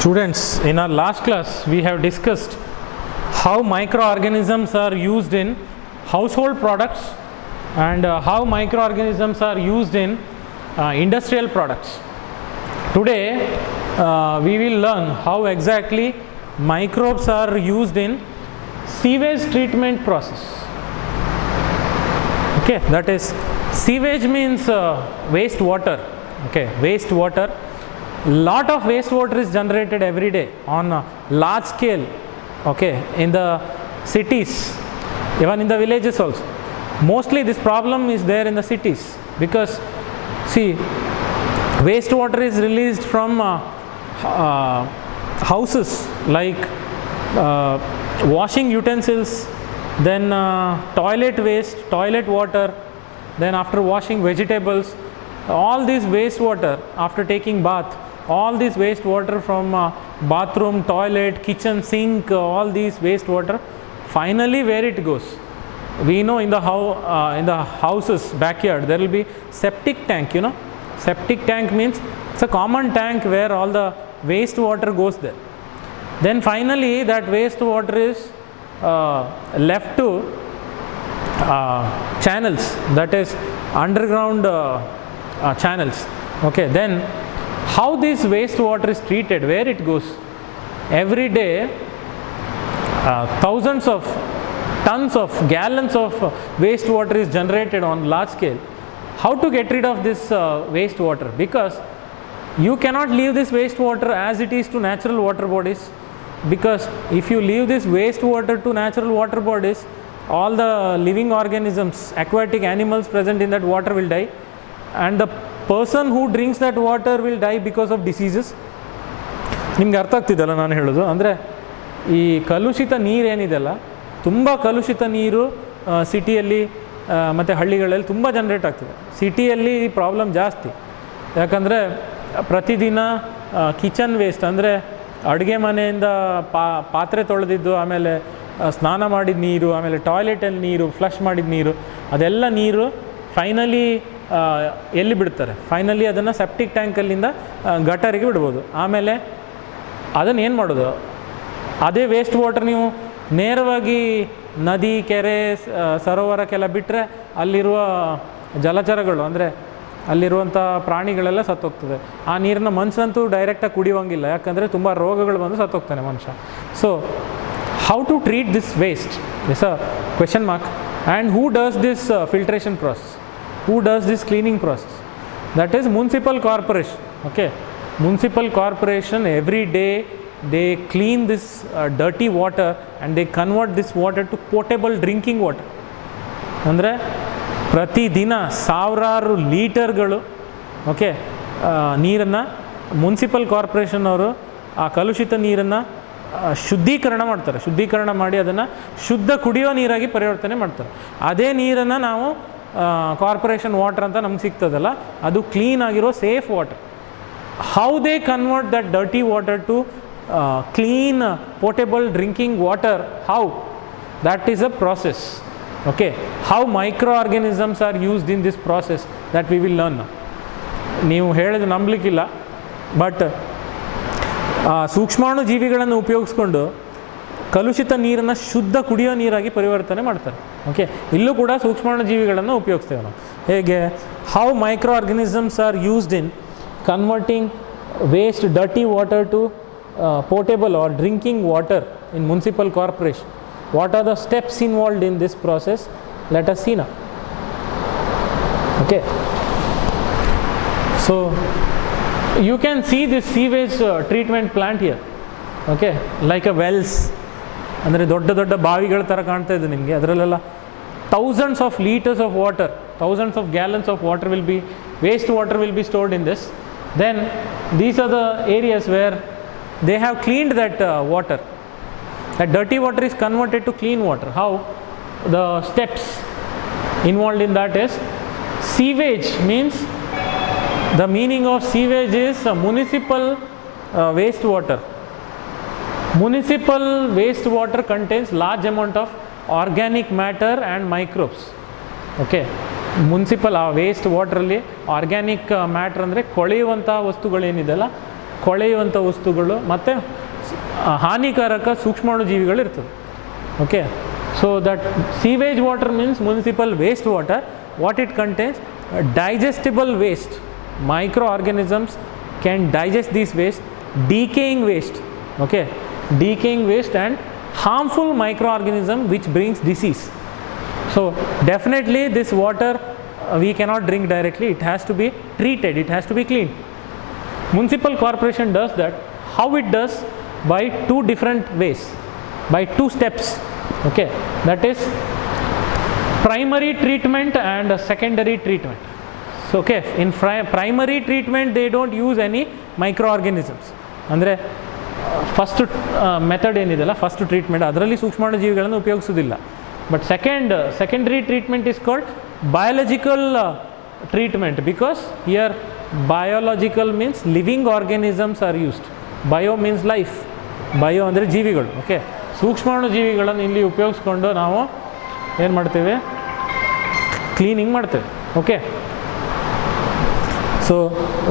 Students, in our last class we have discussed how microorganisms are used in household products and how microorganisms are used in industrial products. Today we will learn how exactly microbes are used in sewage treatment process. Okay, that is, sewage means waste water. Okay, waste water. Lot of wastewater is generated every day on a large scale, okay, in the cities, even in the villages also. Mostly this problem is there in the cities because, see, wastewater is released from houses like washing utensils, then toilet waste, toilet water, then after washing vegetables, all this wastewater after taking bath, all this wastewater from bathroom, toilet, kitchen, sink, all these wastewater, finally where it goes? We know in the houses backyard there will be septic tank, you know. Septic tank means it's a common tank where all the wastewater goes there. Then finally that wastewater is left to channels, that is underground channels. Okay, then how this wastewater is treated, where it goes? Every day thousands of tons of gallons of wastewater is generated on large scale. How to get rid of this wastewater? Because you cannot leave this wastewater as it is to natural water bodies, because if you leave this wastewater to natural water bodies, all the living organisms, aquatic animals present in that water will die, and the person who drinks that water will die because of diseases. ನಿಮ್ಗೆ ಅರ್ಥ ಆಗ್ತಿದ್ದಲ್ಲ ನಾನು ಹೇಳೋದು? ಅಂದರೆ ಈ ಕಲುಷಿತ ನೀರೇನಿದೆಲ್ಲ, ತುಂಬ ಕಲುಷಿತ ನೀರು ಸಿಟಿಯಲ್ಲಿ ಮತ್ತು ಹಳ್ಳಿಗಳಲ್ಲಿ ತುಂಬ ಜನ್ರೇಟ್ ಆಗ್ತಿದೆ. ಸಿಟಿಯಲ್ಲಿ ಈ ಪ್ರಾಬ್ಲಮ್ ಜಾಸ್ತಿ, ಯಾಕಂದರೆ ಪ್ರತಿದಿನ ಕಿಚನ್ ವೇಸ್ಟ್, ಅಂದರೆ ಅಡುಗೆ ಮನೆಯಿಂದ ಪಾತ್ರೆ ತೊಳೆದಿದ್ದು, ಆಮೇಲೆ ಸ್ನಾನ ಮಾಡಿದ ನೀರು, ಆಮೇಲೆ ಟಾಯ್ಲೆಟಲ್ಲಿ ನೀರು, ಫ್ಲಶ್ ಮಾಡಿದ ನೀರು, ಅದೆಲ್ಲ ನೀರು ಫೈನಲಿ ಎಲ್ಲಿ ಬಿಡ್ತಾರೆ? ಫೈನಲಿ ಅದನ್ನು ಸೆಪ್ಟಿಕ್ ಟ್ಯಾಂಕಲ್ಲಿಂದ ಗಟರಿಗೆ ಬಿಡ್ಬೋದು. ಆಮೇಲೆ ಅದನ್ನು ಏನು ಮಾಡೋದು? ಅದೇ ವೇಸ್ಟ್ ವಾಟರ್ ನೀವು ನೇರವಾಗಿ ನದಿ, ಕೆರೆ, ಸರೋವರಕ್ಕೆಲ್ಲ ಬಿಟ್ಟರೆ ಅಲ್ಲಿರುವ ಜಲಚರಗಳು, ಅಂದರೆ ಅಲ್ಲಿರುವಂಥ ಪ್ರಾಣಿಗಳೆಲ್ಲ ಸತ್ತೋಗ್ತದೆ. ಆ ನೀರನ್ನು ಮನುಷ್ಯನಂತೂ ಡೈರೆಕ್ಟಾಗಿ ಕುಡಿಯೋಂಗಿಲ್ಲ, ಯಾಕಂದರೆ ತುಂಬ ರೋಗಗಳು ಬಂದು ಸತ್ತೋಗ್ತಾನೆ ಮನುಷ್ಯ. So how to treat this waste is a question mark. And who does this filtration process? Who does this cleaning process? That is municipal corporation. Okay, municipal corporation every day they clean this dirty water and they convert this water to potable drinking water. ಅಂದರೆ ಪ್ರತಿದಿನ ಸಾವಿರಾರು ಲೀಟರ್ಗಳು ಓಕೆ ನೀರನ್ನು municipal corporation ಅವರು ಆ ಕಲುಷಿತ ನೀರನ್ನು ಶುದ್ಧೀಕರಣ ಮಾಡ್ತಾರೆ. ಶುದ್ಧೀಕರಣ ಮಾಡಿ ಅದನ್ನು ಶುದ್ಧ ಕುಡಿಯೋ ನೀರಾಗಿ ಪರಿವರ್ತನೆ ಮಾಡ್ತಾರೆ. ಅದೇ ನೀರನ್ನು ನಾವು ಕಾರ್ಪೊರೇಷನ್ ವಾಟರ್ ಅಂತ ನಮ್ಗೆ ಸಿಗ್ತದಲ್ಲ, ಅದು ಕ್ಲೀನ್ ಆಗಿರೋ safe water. How they convert that dirty water to clean portable drinking water, how? That is a process. Okay, how micro organisms are used in this process that we will learn. ನೀವು ಹೇಳಿದ ನಂಬಲಿಕ್ಕಿಲ್ಲ, ಬಟ್ ಸೂಕ್ಷ್ಮಾಣು ಜೀವಿಗಳನ್ನು ಉಪಯೋಗಿಸ್ಕೊಂಡು ಕಲುಷಿತ ನೀರನ್ನು ಶುದ್ಧ ಕುಡಿಯೋ ನೀರಾಗಿ ಪರಿವರ್ತನೆ ಮಾಡ್ತಾರೆ. ಓಕೆ, ಇಲ್ಲೂ ಕೂಡ ಸೂಕ್ಷ್ಮಾಣು ಜೀವಿಗಳನ್ನು ಉಪಯೋಗಿಸ್ತೇವೆ ನಾವು. ಹೇಗೆ? How micro organisms are used in converting waste dirty water to portable or drinking water in municipal corporation. What are the steps involved in this process? Let us see now. Okay, so you can see this sewage treatment plant here. Okay, like a wells, ಅಂದರೆ ದೊಡ್ಡ ದೊಡ್ಡ ಬಾವಿಗಳ ಥರ ಕಾಣ್ತಾ ಇದೆ ನಿಮಗೆ. ಅದರಲ್ಲೆಲ್ಲ thousands of litres of water, thousands of gallons of water will be, waste water will be stored in this. Then these are the areas where they have cleaned that water. That dirty water is converted to clean water. How? The steps involved in that is, sewage means, the meaning of sewage is municipal wastewater. Municipal wastewater contains large amount of organic matter and microbes. Okay, municipal ಆ ವೇಸ್ಟ್ ವಾಟ್ರಲ್ಲಿ organic matter ಅಂದರೆ ಕೊಳೆಯುವಂಥ ವಸ್ತುಗಳೇನಿದೆಲ್ಲ ಕೊಳೆಯುವಂಥ ವಸ್ತುಗಳು ಮತ್ತು ಹಾನಿಕಾರಕ ಸೂಕ್ಷ್ಮಾಣುಜೀವಿಗಳು ಇರ್ತದೆ. Okay, so that sewage water means municipal waste water. What it contains? digestible waste. Microorganisms can digest these waste, decaying waste, okay, decaying waste and harmful microorganism which brings disease. So definitely this water we cannot drink directly, it has to be treated, it has to be cleaned. Municipal corporation does that. How it does? By two different ways, by two steps, okay, that is primary treatment and secondary treatment. So okay, in primary treatment they don't use any microorganisms. ಅಂದರೆ first method ಏನಿದೆಲ್ಲ, first treatment, ಅದರಲ್ಲಿ ಸೂಕ್ಷ್ಮಾಣುಜೀವಿಗಳನ್ನು ಉಪಯೋಗಿಸೋದಿಲ್ಲ. But secondary treatment is called biological treatment, because here biological means living organisms are used. Bio means life, bio ಅಂದರೆ ಜೀವಿಗಳು. ಓಕೆ, ಸೂಕ್ಷ್ಮಾಣುಜೀವಿಗಳನ್ನು ಇಲ್ಲಿ ಉಪಯೋಗಿಸ್ಕೊಂಡು ನಾವು ಏನು ಮಾಡ್ತೇವೆ? ಕ್ಲೀನಿಂಗ್ ಮಾಡ್ತೇವೆ. Okay, so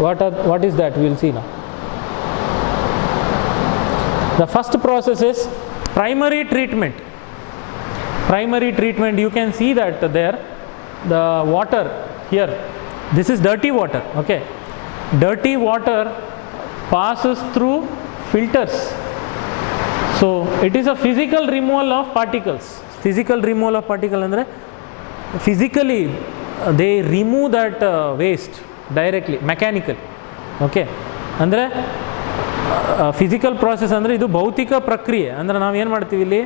what is that? We will see now. The first process is primary treatment. Primary treatment, you can see that there the water here, this is dirty water. Okay, dirty water passes through filters. So it is a physical removal of particles. Physical removal of particle andre physically they remove that waste directly, mechanical. Okay, ಅಂದರೆ physical process ಅಂದರೆ ಇದು ಭೌತಿಕ ಪ್ರಕ್ರಿಯೆ. ಅಂದರೆ ನಾವು ಏನು ಮಾಡ್ತೀವಿ ಇಲ್ಲಿ,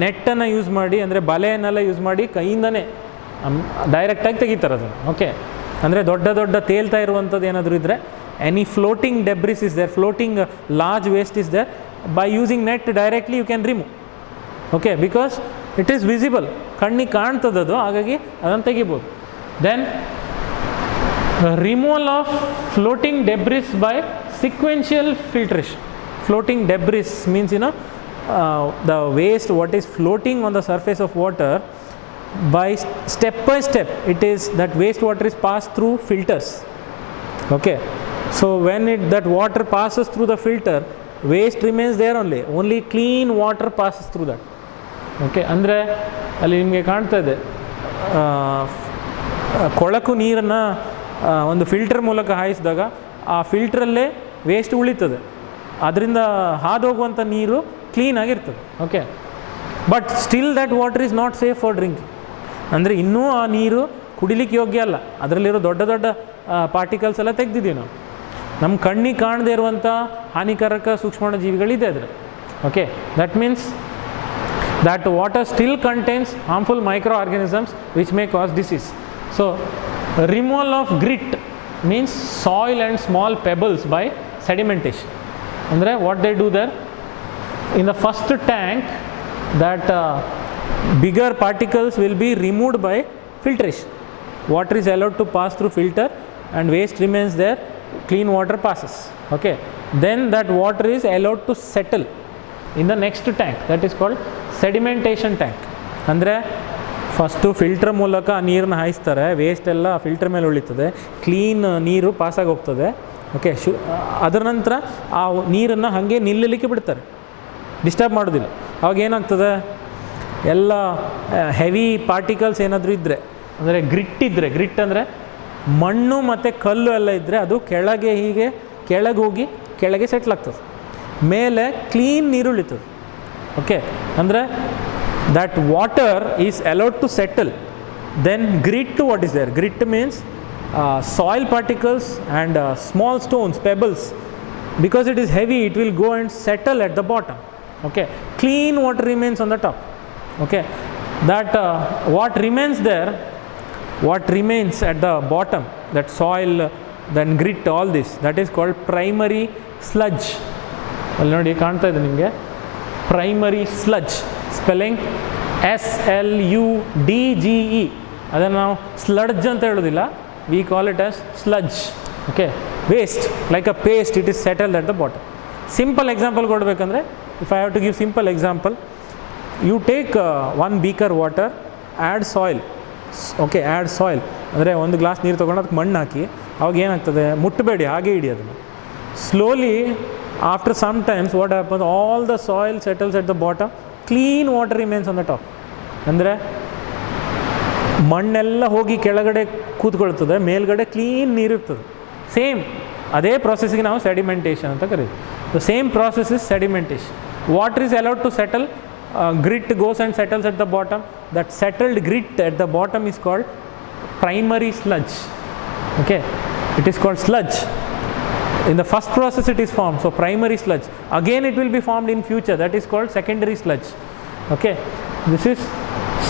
ನೆಟ್ಟನ್ನು ಯೂಸ್ ಮಾಡಿ, ಅಂದರೆ ಬಲೆಯನ್ನೆಲ್ಲ ಯೂಸ್ ಮಾಡಿ ಕೈಯಿಂದನೇ ಡೈರೆಕ್ಟಾಗಿ ತೆಗಿತಾರೆ ಅದನ್ನು. ಓಕೆ, ಅಂದರೆ ದೊಡ್ಡ ದೊಡ್ಡ ತೇಲ್ತಾ ಇರುವಂಥದ್ದು ಏನಾದರೂ ಇದ್ದರೆ, any floating debris is there, floating large waste is there, by using net directly you can remove. Okay, because it is visible, ಕಣ್ಣಿಗೆ ಕಾಣ್ತದದು, ಹಾಗಾಗಿ ಅದನ್ನು ತೆಗಿಬೋದು. Then removal of floating debris by sequential filtration. Floating debris means, you know, the waste what is floating on the surface of water, by step by step it is that waste water is passed through filters. Okay, so when that water passes through the filter, waste remains there only clean water passes through that. Okay, ಅಂದರೆ ಅಲ್ಲಿ ನಿಮಗೆ ಕಾಣ್ತಾ ಇದೆ, ಕೊಳಕು ನೀರನ್ನು ಒಂದು ಫಿಲ್ಟರ್ ಮೂಲಕ ಹಾಯಿಸಿದಾಗ ಆ ಫಿಲ್ಟ್ರಲ್ಲೇ ವೇಸ್ಟ್ ಉಳಿತದೆ, ಅದರಿಂದ ಹಾದೋಗುವಂಥ ನೀರು ಕ್ಲೀನಾಗಿರ್ತದೆ. Okay, but still that water is not safe for drinking. ಅಂದರೆ ಇನ್ನೂ ಆ ನೀರು ಕುಡಿಲಿಕ್ಕೆ ಯೋಗ್ಯ ಅಲ್ಲ, ಅದರಲ್ಲಿರೋ ದೊಡ್ಡ ದೊಡ್ಡ ಪಾರ್ಟಿಕಲ್ಸ್ ಎಲ್ಲ ತೆಗೆದಿದ್ದೀವಿ ನಾವು. ನಮ್ಮ ಕಣ್ಣಿಗೆ ಕಾಣದೇ ಇರುವಂಥ ಹಾನಿಕಾರಕ ಸೂಕ್ಷ್ಮಾಣುಜೀವಿಗಳಿದೆ ಅದರ. Okay, that means that water still contains harmful microorganisms which may cause disease. So removal of grit means soil and small pebbles by sedimentation. Andre what they do there, in the first tank that bigger particles will be removed by filtration. Water is allowed to pass through filter and waste remains there, clean water passes. Okay, then that water is allowed to settle in the next tank, that is called sedimentation tank. ಅಂದರೆ first filter ಮೂಲಕ ನೀರನ್ನ ಹಾಯಿಸ್ತಾರೆ, ವೇಸ್ಟ್ ಎಲ್ಲ ಫಿಲ್ಟ್ರ್ ಮೇಲೆ ಉಳಿತದೆ, ಕ್ಲೀನ್ ನೀರು ಪಾಸಾಗಿ ಹೋಗ್ತದೆ. ಓಕೆ, ಅದರ ನಂತರ ಆ ನೀರನ್ನು ಹಾಗೆ ನಿಲ್ಲಲಿಕ್ಕೆ ಬಿಡ್ತಾರೆ, ಡಿಸ್ಟರ್ಬ್ ಮಾಡೋದಿಲ್ಲ. ಅವಾಗ ಏನಾಗ್ತದೆ, ಎಲ್ಲ ಹೆವಿ ಪಾರ್ಟಿಕಲ್ಸ್ ಏನಾದರೂ ಇದ್ದರೆ, ಅಂದರೆ ಗ್ರಿಟ್ ಇದ್ದರೆ, ಗ್ರಿಟ್ ಅಂದರೆ ಮಣ್ಣು ಮತ್ತು ಕಲ್ಲು ಎಲ್ಲ ಇದ್ದರೆ ಅದು ಕೆಳಗೆ ಹೀಗೆ ಕೆಳಗೆ ಹೋಗಿ ಕೆಳಗೆ ಸೆಟ್ಲ್ ಆಗ್ತದೆ, ಮೇಲೆ ಕ್ಲೀನ್ ನೀರು ಉಳಿತದೆ. ಓಕೆ, ಅಂದರೆ that water is allowed to settle. Then grit, what is there? Grit means soil particles and small stones, pebbles. Because it is heavy, it will go and settle at the bottom. Okay, clean water remains on the top. Okay, that what remains there, what remains at the bottom, that soil, then grit, all this, that is called primary sludge. ಅಲ್ಲಿ ನೋಡಿ ಕಾಣ್ತಾ ಇದೆ ನಿಮಗೆ, primary sludge, spelling SLUDGE. ಅದನ್ನು ನಾವು sludge ಅಂತ ಹೇಳೋದಿಲ್ಲ, we call it as sludge. Okay, waste like a paste, it is settled at the bottom. Simple example ಕೊಡಬೇಕಂದ್ರೆ, if I have to give simple example, you take 1 beaker water, add soil. Okay, add soil ಅಂದರೆ ಒಂದು ಗ್ಲಾಸ್ ನೀರು ತೊಗೊಂಡು ಅದಕ್ಕೆ ಮಣ್ಣು ಹಾಕಿ, ಅವಾಗ ಏನಾಗ್ತದೆ, ಮುಟ್ಟಬೇಡಿ, ಹಾಗೆ ಇಡಿ ಅದನ್ನು. Slowly, after some times, what happens? All the soil settles at the bottom, clean water remains on the top. ಅಂದರೆ ಮಣ್ಣೆಲ್ಲ ಹೋಗಿ ಕೆಳಗಡೆ ಕೂತ್ಕೊಳ್ತದೆ, ಮೇಲ್ಗಡೆ ಕ್ಲೀನ್ ನೀರಿರ್ತದೆ. ಸೇಮ್ ಅದೇ ಪ್ರಾಸೆಸ್ಗೆ ನಾವು ಸೆಡಿಮೆಂಟೇಷನ್ ಅಂತ ಕರೀತೀವಿ. The same process is sedimentation. Water is allowed to settle, grit goes and settles at the bottom. That settled grit at the bottom is called primary sludge. Okay, it is called sludge. In the first process it is formed, so primary sludge. Again it will be formed in future, that is called secondary sludge. Okay, this is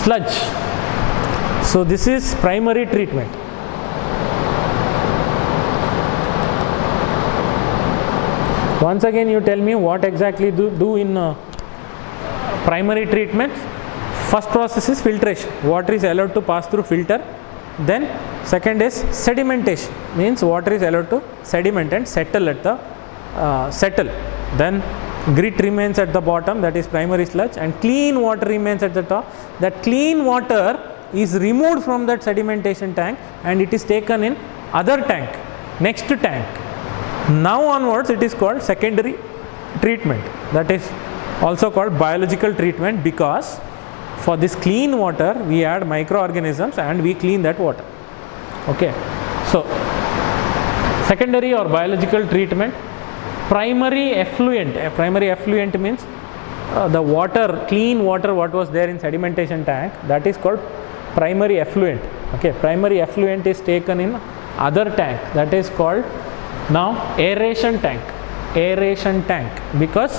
sludge. So this is primary treatment. Once again you tell me what exactly do in primary treatment. First process is filtration, water is allowed to pass through filter. Then second is sedimentation, means water is allowed to sediment and settle at the then grit remains at the bottom, that is primary sludge, and clean water remains at the top. That clean water is removed from that sedimentation tank and it is taken in other tank, next tank. Now onwards it is called secondary treatment, that is also called biological treatment, because for this clean water we add microorganisms and we clean that water. Okay, so secondary or biological treatment. Primary effluent means the water, clean water what was there in sedimentation tank, that is called primary effluent. Okay, primary effluent is taken in other tank, that is called now aeration tank, because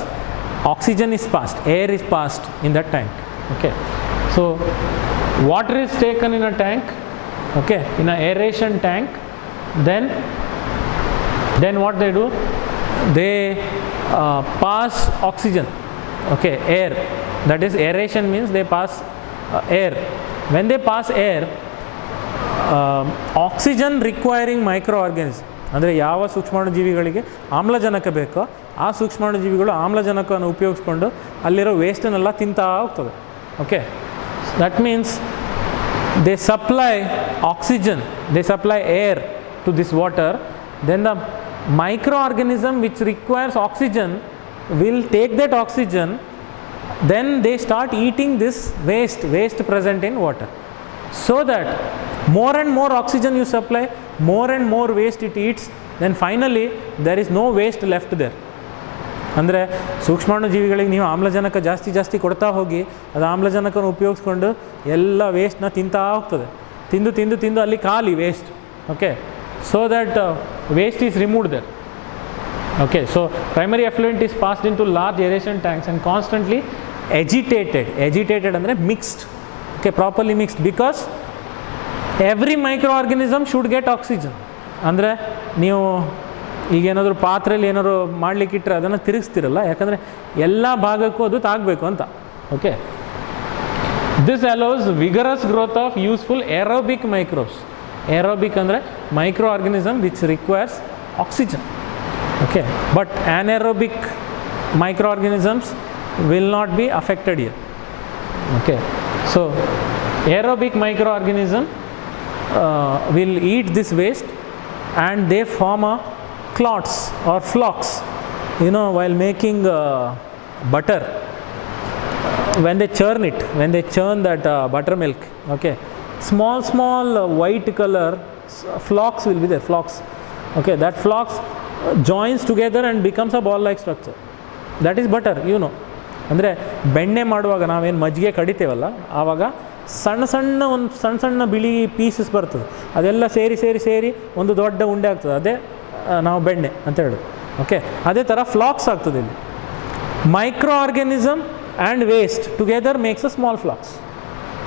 oxygen is passed, air is passed in that tank. Okay, so water is taken in a tank, okay, in an aeration tank. Then what they do, they pass oxygen, okay, air, that is aeration means they pass air. When they pass air, oxygen requiring microorganisms, ಅಂದರೆ ಯಾವ ಸೂಕ್ಷ್ಮಾಣುಜೀವಿಗಳಿಗೆ ಆಮ್ಲಜನಕ ಬೇಕೋ ಆ ಸೂಕ್ಷ್ಮಾಣುಜೀವಿಗಳು ಆಮ್ಲಜನಕವನ್ನು ಉಪಯೋಗಿಸ್ಕೊಂಡು ಅಲ್ಲಿರೋ ವೇಸ್ಟನ್ನೆಲ್ಲ ತಿಂತಾ ಹೋಗ್ತದೆ. Okay, that means they supply oxygen, they supply air to this water. Then the microorganism which requires oxygen will take that oxygen, then they start eating this waste present in water, so that more and more oxygen you supply, more and more waste it eats, then finally there is no waste left there. ಅಂದರೆ ಸೂಕ್ಷ್ಮಾಣು ಜೀವಿಗಳಿಗೆ ನೀವು ಆಮ್ಲಜನಕ ಜಾಸ್ತಿ ಕೊಡ್ತಾ ಹೋಗಿ ಅದು ಆಮ್ಲಜನಕವನ್ನು ಉಪಯೋಗಿಸ್ಕೊಂಡು ಎಲ್ಲ ವೇಸ್ಟ್ನ ತಿಂತಾ ಹೋಗ್ತದೆ, ತಿಂದು ಅಲ್ಲಿ ಖಾಲಿ waste. Okay, so that waste is removed there. Okay, so primary effluent is passed into large aeration tanks and constantly agitated ಅಂದರೆ mixed, okay, properly mixed, because every microorganism should get oxygen. ಅಂದರೆ ನೀವು ಈಗೇನಾದರೂ ಪಾತ್ರೆಯಲ್ಲಿ ಏನಾದ್ರು ಮಾಡಲಿಕ್ಕಿಟ್ರೆ ಅದನ್ನು ತಿರುಗಿಸ್ತಿರಲ್ಲ, ಯಾಕಂದರೆ ಎಲ್ಲ ಭಾಗಕ್ಕೂ ಅದು ತಾಗಬೇಕು ಅಂತ. Okay, this allows vigorous growth of useful aerobic microbes. Aerobic ಅಂದರೆ microorganism which requires oxygen. Okay, but anaerobic microorganisms will not be affected here. Okay, so aerobic microorganism will eat this waste and they form a clots or flocks. You know, while making butter, when they churn that buttermilk, okay, small white color flocks will be there, flocks. Okay, that flocks joins together and becomes a ball like structure, that is butter. You know, ಅಂದರೆ ಬೆಣ್ಣೆ ಮಾಡುವಾಗ ನಾವೇನು ಮಜ್ಜಿಗೆ ಕಡಿತೇವಲ್ಲ, ಆವಾಗ ಸಣ್ಣ ಬಿಳಿ ಪೀಸಸ್ ಬರ್ತದೆ, ಅದೆಲ್ಲ ಸೇರಿ ಒಂದು ದೊಡ್ಡ ಉಂಡೆ ಆಗ್ತದೆ, ಅದೇ ನಾವು ಬೆಣ್ಣೆ ಅಂತ ಹೇಳೋದು. ಓಕೆ, ಅದೇ ಥರ ಫ್ಲಾಕ್ಸ್ ಆಗ್ತದೆ ಇಲ್ಲಿ. Micro organism and waste together makes a small flax.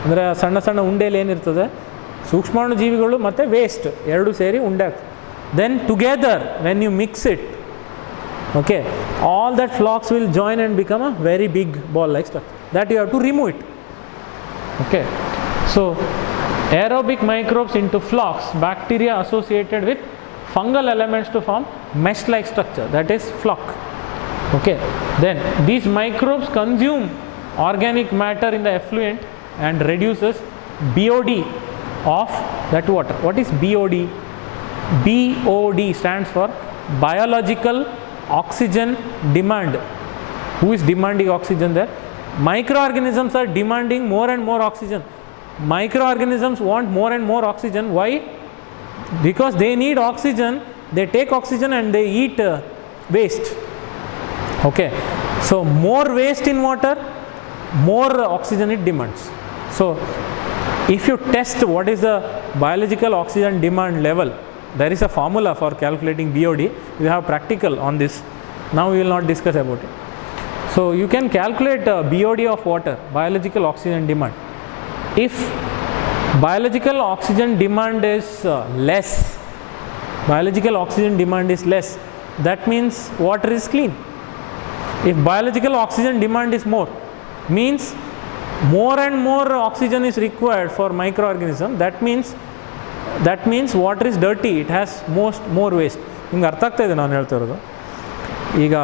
ಅಂದರೆ ಸಣ್ಣ ಉಂಡೆಯಲ್ಲಿ ಏನಿರ್ತದೆ, ಸೂಕ್ಷ್ಮಾಣು ಜೀವಿಗಳು ಮತ್ತು ವೇಸ್ಟ್ ಎರಡು ಸೇರಿ ಉಂಡೆ ಆಗ್ತದೆ. Then together when you mix it, okay, all that flocks will join and become a very big ball like structure that you have to remove it. Okay, so aerobic microbes into flocks, bacteria associated with fungal elements to form mesh like structure, that is flock. Okay, then these microbes consume organic matter in the effluent and reduces BOD of that water. What is BOD? BOD stands for biological oxygen demand. Who is demanding oxygen there? Microorganisms are demanding more and more oxygen. Microorganisms want more and more oxygen. Why? Because they need oxygen, they take oxygen and they eat waste. Okay, so more waste in water, more oxygen it demands. So if you test what is the biological oxygen demand level, there is a formula for calculating BOD. We have practical on this. Now we will not discuss about it. So you can calculate BOD of water, biological oxygen demand. If biological oxygen demand is less, that means water is clean. If biological oxygen demand is more, means more and more oxygen is required for microorganism, that means water is dirty, it has more waste. ನಿಮ್ಗೆ ಅರ್ಥ ಆಗ್ತಾ ಇದೆ ನಾನು ಹೇಳ್ತಾ ಇರೋದು? ಈಗ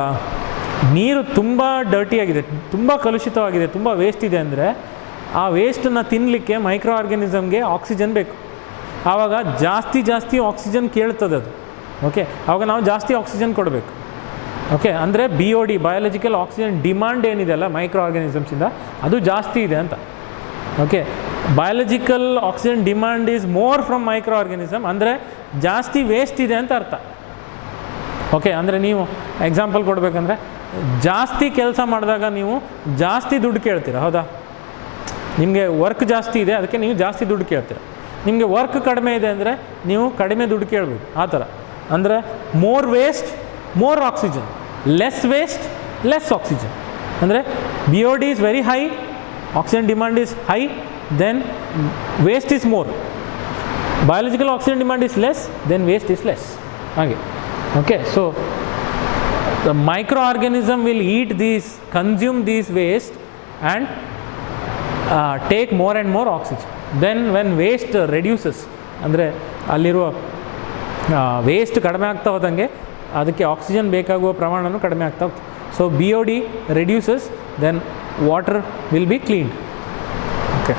ನೀರು ತುಂಬ ಡರ್ಟಿ ಆಗಿದೆ, ತುಂಬ ಕಲುಷಿತವಾಗಿದೆ, ತುಂಬ ವೇಸ್ಟ್ ಇದೆ ಅಂದರೆ ಆ ವೇಸ್ಟನ್ನು ತಿನ್ನಲಿಕ್ಕೆ ಮೈಕ್ರೋ ಆರ್ಗ್ಯಾನಿಸಮ್ಗೆ ಆಕ್ಸಿಜನ್ ಬೇಕು. ಆವಾಗ ಜಾಸ್ತಿ ಆಕ್ಸಿಜನ್ ಕೇಳ್ತದೆ ಅದು. ಓಕೆ, ಆವಾಗ ನಾವು ಜಾಸ್ತಿ ಆಕ್ಸಿಜನ್ ಕೊಡಬೇಕು. ಓಕೆ, ಅಂದರೆ BOD, ಬಯಾಲಜಿಕಲ್ ಆಕ್ಸಿಜನ್ ಡಿಮಾಂಡ್ ಏನಿದೆಯಲ್ಲ ಮೈಕ್ರೋ ಆರ್ಗ್ಯಾನಿಸಮ್ಸಿಂದ, ಅದು ಜಾಸ್ತಿ ಇದೆ ಅಂತ. Okay, biological oxygen demand is more from micro organism, ಅಂದರೆ ಜಾಸ್ತಿ ವೇಸ್ಟ್ ಇದೆ ಅಂತ ಅರ್ಥ. ಓಕೆ, ಅಂದರೆ ನೀವು ಎಕ್ಸಾಂಪಲ್ ಕೊಡಬೇಕಂದ್ರೆ, ಜಾಸ್ತಿ ಕೆಲಸ ಮಾಡಿದಾಗ ನೀವು ಜಾಸ್ತಿ ದುಡ್ಡು ಕೇಳ್ತೀರ, ಹೌದಾ? ನಿಮಗೆ ವರ್ಕ್ ಜಾಸ್ತಿ ಇದೆ, ಅದಕ್ಕೆ ನೀವು ಜಾಸ್ತಿ ದುಡ್ಡು ಕೇಳ್ತೀರ. ನಿಮಗೆ ವರ್ಕ್ ಕಡಿಮೆ ಇದೆ ಅಂದರೆ ನೀವು ಕಡಿಮೆ ದುಡ್ಡು ಕೇಳಬೇಕು, ಆ ಥರ. ಅಂದರೆ more waste more oxygen, less waste less oxygen. ಅಂದರೆ BOD is very high, oxygen demand is high, then waste is more. Biological oxygen demand is less, then waste is less. ಹಾಗೆ. Okay, so the microorganism will eat these, consume these waste and take more and more oxygen. Then when waste reduces, ಅಂದರೆ ಅಲ್ಲಿರುವ ವೇಸ್ಟ್ ಕಡಿಮೆ ಆಗ್ತಾ ಹೋದಂಗೆ ಅದಕ್ಕೆ ಆಕ್ಸಿಜನ್ ಬೇಕಾಗುವ ಪ್ರಮಾಣವೂ ಕಡಿಮೆ ಆಗ್ತಾ ಹೋಗ್ತದೆ. So BOD reduces, then water will be cleaned. Okay.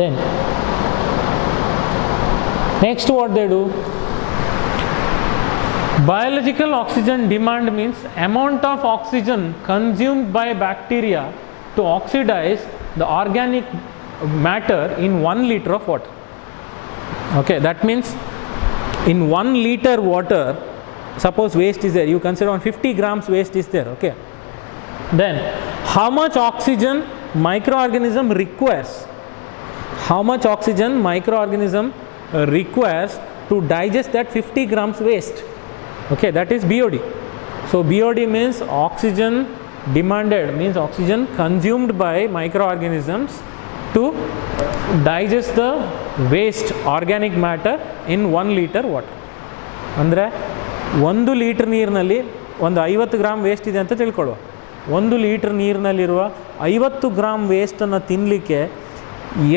Then next what they do, biological oxygen demand means amount of oxygen consumed by bacteria to oxidize the organic matter in 1 liter of water. Okay, that means in 1 liter water, suppose waste is there, you consider on 50 grams waste is there. Okay, then how much oxygen microorganism requires, how much oxygen microorganism requires to digest that 50 grams waste. Okay, that is BOD. So BOD means oxygen demanded, means oxygen consumed by microorganisms to digest the waste organic matter in 1 liter water. ಅಂದರೆ 1 ಲೀಟರ್ ನೀರಿನಲ್ಲಿ ಒಂದು 50 gram waste ಇದೆ ಅಂತ ತಿಳ್ಕೊಳ್ಳುವ. 1 ಲೀಟರ್ ನೀರಿನಲ್ಲಿರುವ 50 ಗ್ರಾಮ್ ವೇಸ್ಟನ್ನು ತಿನ್ನಲಿಕ್ಕೆ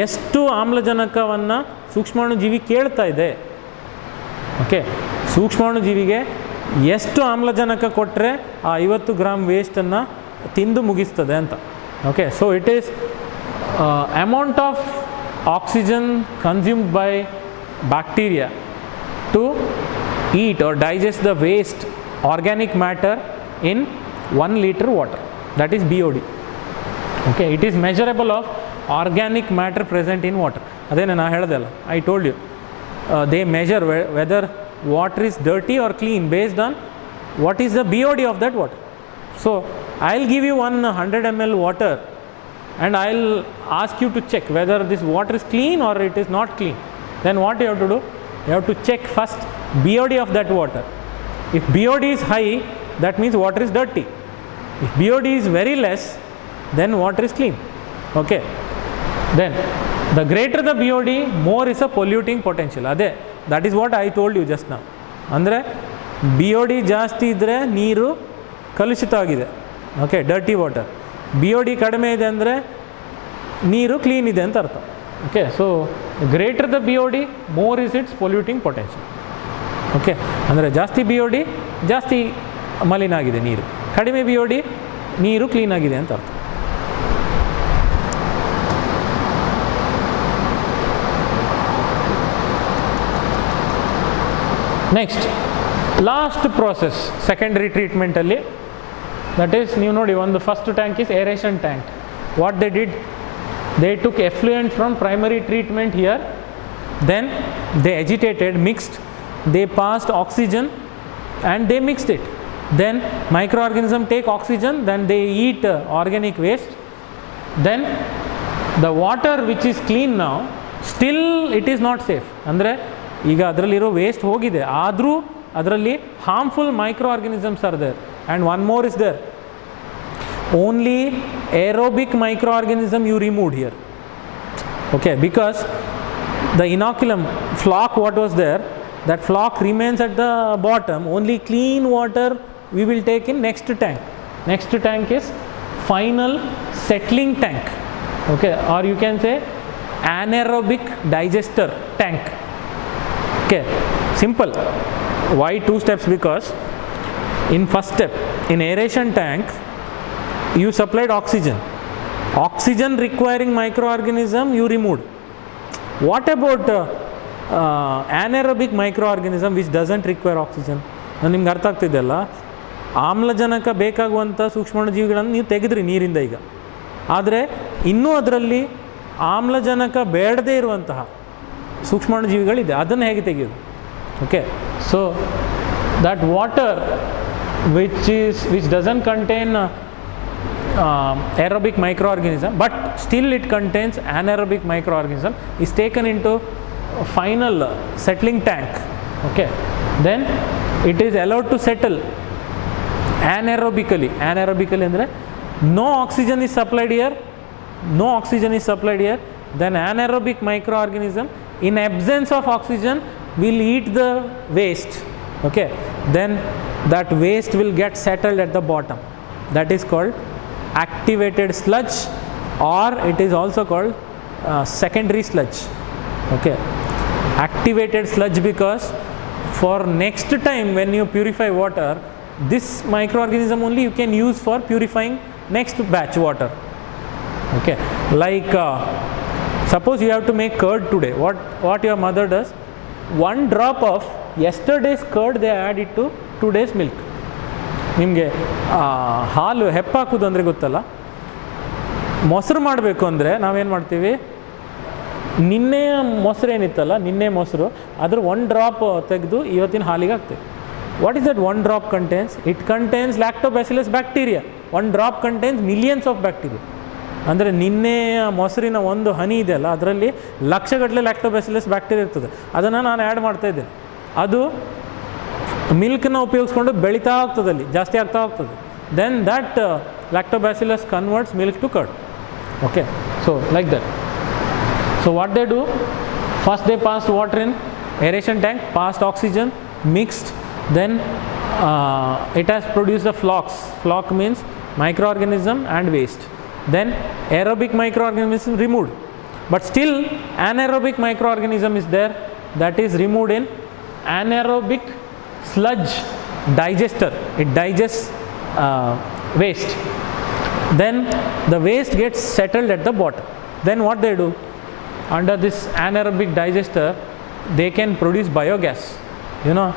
ಎಷ್ಟು ಆಮ್ಲಜನಕವನ್ನು ಸೂಕ್ಷ್ಮಾಣುಜೀವಿ ಕೇಳ್ತಾ ಇದೆ. ಓಕೆ, ಸೂಕ್ಷ್ಮಾಣುಜೀವಿಗೆ ಎಷ್ಟು ಆಮ್ಲಜನಕ ಕೊಟ್ಟರೆ ಆ 50 ಗ್ರಾಮ್ ವೇಸ್ಟನ್ನು ತಿಂದು ಮುಗಿಸ್ತದೆ ಅಂತ. Okay, so it is amount of oxygen consumed by bacteria to eat or digest the waste organic matter in 1 liter water. That is BOD. Okay, it is measurable of organic matter present in water. ಅದೇನೇ ನಾನು ಹೇಳ್ದಲ್ಲ, I told you, they measure whether water is dirty or clean based on what is the BOD of that water. So I'll give you 100 ml water and I'll ask you to check whether this water is clean or it is not clean. Then what you have to do, you have to check first BOD of that water. If BOD is high, that means water is dirty. If BOD is very less, then water is clean. Okay, then the greater the BOD, more is a polluting potential. ಅದೇ, that is what I told you just now. ಅಂದರೆ BOD ಜಾಸ್ತಿ ಇದ್ದರೆ ನೀರು ಕಲುಷಿತವಾಗಿದೆ. Okay, dirty water. BOD ಕಡಿಮೆ ಇದೆ ಅಂದರೆ ನೀರು ಕ್ಲೀನ್ ಇದೆ ಅಂತ ಅರ್ಥ. Okay, so greater the BOD, more is its polluting potential. Okay, ಅಂದರೆ ಜಾಸ್ತಿ BOD ಜಾಸ್ತಿ ಮಲಿನ ಆಗಿದೆ ನೀರು, ಕಡಿಮೆ BOD ನೀರು ಕ್ಲೀನಾಗಿದೆ ಅಂತ ಅರ್ಥ. ನೆಕ್ಸ್ಟ್ ಲಾಸ್ಟ್ ಪ್ರೋಸೆಸ್ ಸೆಕೆಂಡರಿ ಟ್ರೀಟ್ಮೆಂಟಲ್ಲಿ, ದಟ್ ಈಸ್ ನೀವು ನೋಡಿ ಒಂದು first tank is aeration tank. What they did, they took effluent from primary treatment here, then they agitated, mixed, they passed oxygen and they mixed it. Then microorganism take oxygen, then they eat organic waste. Then the water which is clean now, still it is not safe. ಅಂದರೆ ಈಗ ಅದರಲ್ಲಿರೋ ವೇಸ್ಟ್ ಹೋಗಿದೆ, ಆದರೂ ಅದರಲ್ಲಿ harmful microorganisms are there. And one more is there, only aerobic microorganism you removed here. Okay, because the inoculum flock what was there, that flock remains at the bottom, only clean water we will take in next tank. Next tank is final settling tank, okay, or you can say anaerobic digester tank. Okay, simple. Why two steps? Because in first step, in aeration tank you supplied oxygen, oxygen requiring microorganism you removed. What about anaerobic microorganism which doesn't require oxygen? ನಾನು ನಿಮ್ಗೆ ಅರ್ಥ ಆಗ್ತಿದೆಯಲ್ಲ, ಆಮ್ಲಜನಕ ಬೇಕಾಗುವಂಥ ಸೂಕ್ಷ್ಮಾಣುಜೀವಿಗಳನ್ನು ನೀವು ತೆಗೆದ್ರಿ ನೀರಿಂದ ಈಗ, ಆದರೆ ಇನ್ನೂ ಅದರಲ್ಲಿ ಆಮ್ಲಜನಕ ಬೇಡದೇ ಇರುವಂತಹ ಸೂಕ್ಷ್ಮಾಣುಜೀವಿಗಳಿದೆ, ಅದನ್ನು ಹೇಗೆ ತೆಗೆಯೋದು? Okay, so that water which doesn't contain aerobic microorganism but still it contains anaerobic microorganism is taken into a final settling tank. Okay, then it is allowed to settle anaerobically. Anaerobically andre no oxygen is supplied here, no oxygen is supplied here, then anaerobic microorganism in absence of oxygen will eat the waste. Okay, then that waste will get settled at the bottom, that is called activated sludge, or it is also called secondary sludge. Okay, activated sludge because for next time when you purify water, this microorganism only you can use for purifying next batch water. Okay, like suppose you have to make curd today, what your mother does, one drop of yesterday's curd they add it to today's milk. ನಿಮಗೆ ಹಾಲು ಹೆಪ್ಪಾಕೋದು ಅಂದರೆ ಗೊತ್ತಲ್ಲ, ಮೊಸರು ಮಾಡಬೇಕು ಅಂದರೆ ನಾವೇನು ಮಾಡ್ತೀವಿ, ನಿನ್ನೆಯ ಮೊಸರು ಏನಿತ್ತಲ್ಲ, ನಿನ್ನೆ ಮೊಸರು ಅದ್ರ ಒನ್ ಡ್ರಾಪ್ ತೆಗೆದು ಇವತ್ತಿನ ಹಾಲಿಗೆ ಹಾಕ್ತೀವಿ. What is that one drop contains? It contains lactobacillus bacteria. One drop contains millions of bacteria. ಅಂದರೆ ನಿನ್ನೆಯ ಮೊಸರಿನ ಒಂದು ಹನಿ ಇದೆಯಲ್ಲ, ಅದರಲ್ಲಿ ಲಕ್ಷಗಟ್ಟಲೆ ಲ್ಯಾಕ್ಟೋಬ್ಯಾಸಿಲಸ್ ಬ್ಯಾಕ್ಟೀರಿಯಾ ಇರ್ತದೆ, ಅದನ್ನು ನಾನು ಆ್ಯಡ್ ಮಾಡ್ತಾಯಿದ್ದೇನೆ. ಅದು ಮಿಲ್ಕನ್ನ ಉಪಯೋಗಿಸ್ಕೊಂಡು ಬೆಳೀತಾ ಹೋಗ್ತದೆ, ಅಲ್ಲಿ ಜಾಸ್ತಿ ಆಗ್ತಾ ಹೋಗ್ತದೆ. Then that lactobacillus converts milk to curd. Okay, so like that. So what they do, first they passed water in aeration tank, passed oxygen, mixed, then it has produced the flocks. Flock means microorganism and waste. Then aerobic microorganism removed, but still anaerobic microorganism is there, that is removed in anaerobic sludge digester. It digests waste. Then the waste gets settled at the bottom. Then what they do, under this anaerobic digester they can produce biogas. You know,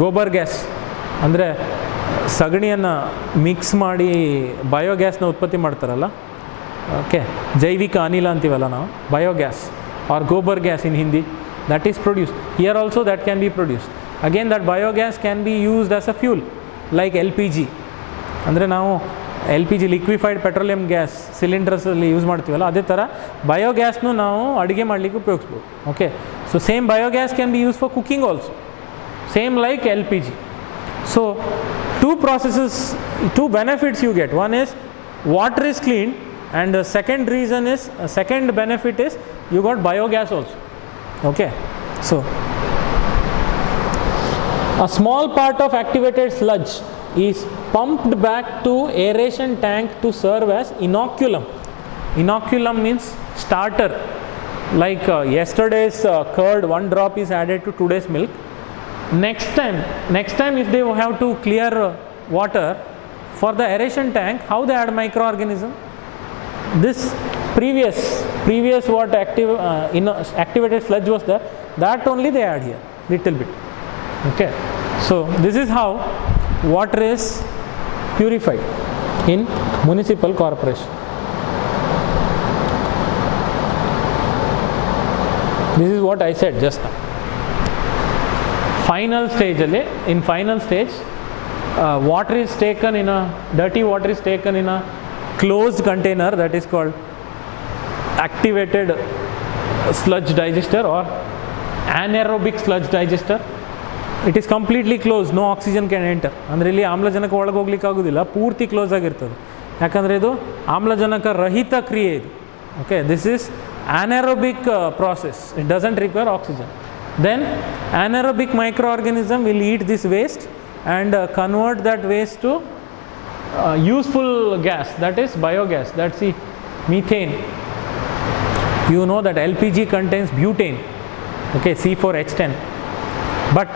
gobar gas ಅಂದರೆ ಸಗಣಿಯನ್ನು ಮಿಕ್ಸ್ ಮಾಡಿ ಬಯೋಗ್ಯಾಸ್ನ ಉತ್ಪತ್ತಿ ಮಾಡ್ತಾರಲ್ಲ. ಓಕೆ, ಜೈವಿಕ ಅನಿಲ ಅಂತೀವಲ್ಲ ನಾವು, biogas or gobar gas in Hindi, that is produced here also. That can be produced again. That biogas can be used as a fuel like LPG. ಅಂದರೆ ನಾವು LPG ಲಿಕ್ವಿಫೈಡ್ ಪೆಟ್ರೋಲಿಯಂ ಗ್ಯಾಸ್ ಸಿಲಿಂಡರ್ಸಲ್ಲಿ ಯೂಸ್ ಮಾಡ್ತೀವಲ್ಲ, ಅದೇ ಥರ ಬಯೋಗ್ಯಾಸ್ನು ನಾವು ಅಡುಗೆ ಮಾಡಲಿಕ್ಕೆ ಉಪಯೋಗಿಸ್ಬೋದು. Okay, so same biogas can be use for cooking also, same like LPG. So two processes, two benefits you get. One is water is clean, and the second reason is, second benefit is you got biogas also. Okay, so a small part of activated sludge is pumped back to aeration tank to serve as inoculum. Inoculum means starter, like yesterday's curd, one drop is added to today's milk. Next time if they have to clear water for the aeration tank, how they add microorganism? This previous what activated sludge was there, that only they add here little bit. Okay, so this is how water is purified in municipal corporation. This is what I said just now. Final stage, in final stage, water is taken in a, dirty water is taken in a closed container, that is called activated sludge digester or anaerobic sludge digester. It is completely closed, no oxygen can enter. ಅಂದರೆ ಇಲ್ಲಿ ಆಮ್ಲಜನಕ ಒಳಗೆ ಹೋಗ್ಲಿಕ್ಕೆ ಆಗೋದಿಲ್ಲ, ಪೂರ್ತಿ ಕ್ಲೋಸ್ ಆಗಿರ್ತದೆ. ಯಾಕಂದರೆ ಇದು ಆಮ್ಲಜನಕ ರಹಿತ ಕ್ರಿಯೆ ಇದು. Okay, this is anaerobic process. It doesn't require oxygen. Then anaerobic microorganism will eat this waste and convert that waste to useful gas, that is biogas. That's the methane. You know that LPG contains butane, okay, C4H10, but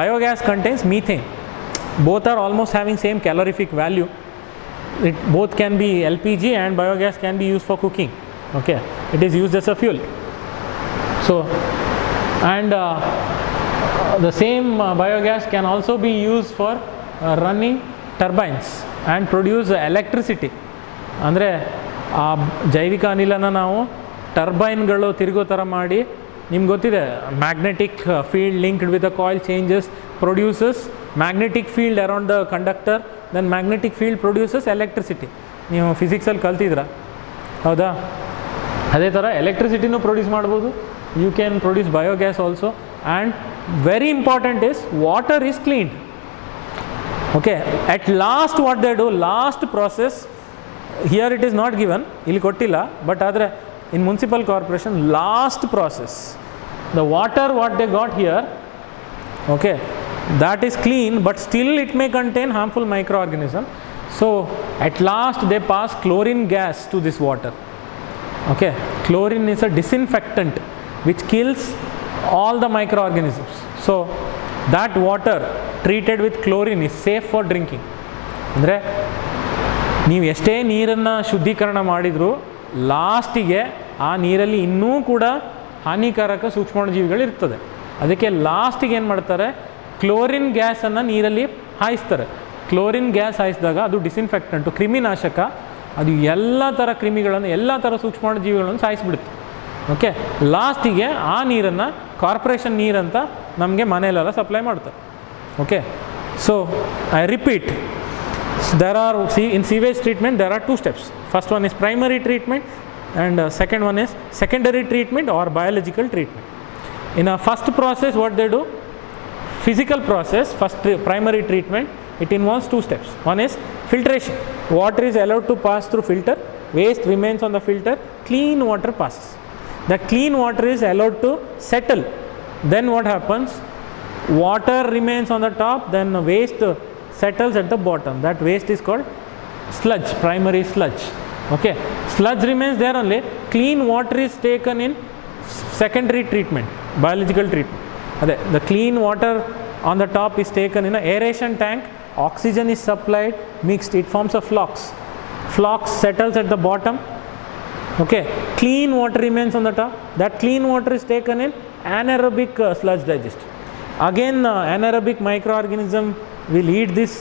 biogas contains methane. Both are almost having same calorific value. Both can be LPG and biogas can be used for cooking. Okay, it is used as a fuel. So, and the same biogas can also be used for running turbines and produce electricity. ಅಂದರೆ ಆ ಜೈವಿಕ ಅನಿಲನ ನಾವು ಟರ್ಬೈನ್ಗಳು ತಿರುಗೋ ಥರ ಮಾಡಿ, ನಿಮ್ಗೆ ಗೊತ್ತಿದೆ, magnetic field linked with a coil changes produces magnetic field around the conductor, then magnetic field produces electricity. ನೀವು ಫಿಸಿಕ್ಸಲ್ಲಿ ಕಲ್ತಿದ್ರ, ಹೌದಾ? ಅದೇ ಥರ ಎಲೆಕ್ಟ್ರಿಸಿಟಿನೂ ಪ್ರೊಡ್ಯೂಸ್ ಮಾಡ್ಬೋದು. You can produce biogas also. And very important is water is cleaned. Okay, at last what they do, last process, here it is not given, ಇಲ್ಲಿ ಕೊಟ್ಟಿಲ್ಲ, ಬಟ್ ಆದರೆ in municipal corporation last process, the water what they got here, okay, that is clean, but still it may contain harmful microorganism. So at last they pass chlorine gas to this water. Okay, chlorine is a disinfectant which kills all the microorganisms. So that water treated with chlorine is safe for drinking. ಅಂದರೆ ನೀವು ಎಷ್ಟೇ ನೀರನ್ನು ಶುದ್ಧೀಕರಣ ಮಾಡಿದರೂ ಲಾಸ್ಟಿಗೆ ಆ ನೀರಲ್ಲಿ ಇನ್ನೂ ಕೂಡ ಹಾನಿಕಾರಕ ಸೂಕ್ಷ್ಮಾಣುಜೀವಿಗಳಿರ್ತದೆ. ಅದಕ್ಕೆ ಲಾಸ್ಟಿಗೆ ಏನು ಮಾಡ್ತಾರೆ, ಕ್ಲೋರಿನ್ ಗ್ಯಾಸನ್ನು ನೀರಲ್ಲಿ ಹಾಯಿಸ್ತಾರೆ. ಕ್ಲೋರಿನ್ ಗ್ಯಾಸ್ ಹಾಯಿಸಿದಾಗ ಅದು ಡಿಸಿನ್ಫೆಕ್ಟೆಂಟು, ಕ್ರಿಮಿನಾಶಕ, ಅದು ಎಲ್ಲ ಥರ ಕ್ರಿಮಿಗಳನ್ನು, ಎಲ್ಲ ಥರ ಸೂಕ್ಷ್ಮಾಣುಜೀವಿಗಳನ್ನು ಸಾಯಿಸಿಬಿಡುತ್ತೆ. ಓಕೆ, ಲಾಸ್ಟಿಗೆ ಆ ನೀರನ್ನು ಕಾರ್ಪೊರೇಷನ್ ನೀರಂತ ನಮಗೆ ಮನೆಯಲ್ಲೆಲ್ಲ ಸಪ್ಲೈ ಮಾಡ್ತಾರೆ. Okay, so I repeat, there are, in sewage treatment there are two steps. First one is primary treatment and second one is secondary treatment or biological treatment. In a first process, what they do, physical process, first primary treatment, it involves two steps. One is filtration. Water is allowed to pass through filter, waste remains on the filter, clean water passes. The clean water is allowed to settle. Then what happens, water remains on the top, then waste settles at the bottom. That waste is called sludge, primary sludge. Okay, sludge remains there only. Clean water is taken in secondary treatment, biological treatment. The clean water on the top is taken in an aeration tank, oxygen is supplied, mixed, it forms a flux. Flux settles at the bottom. Okay, clean water remains on the top. That clean water is taken in anaerobic sludge digester. Again anaerobic microorganism will eat this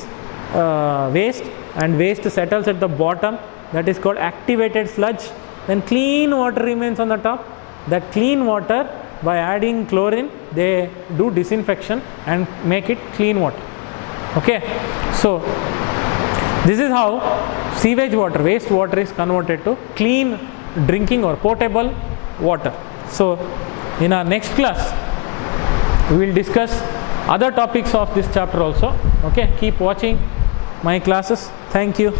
waste and waste settles at the bottom, that is called activated sludge. Then clean water remains on the top. That clean water, by adding chlorine, they do disinfection and make it clean water. Okay, so this is how sewage water, waste water is converted to clean drinking or potable water. So in our next class we will discuss other topics of this chapter also. Okay, keep watching my classes. Thank you.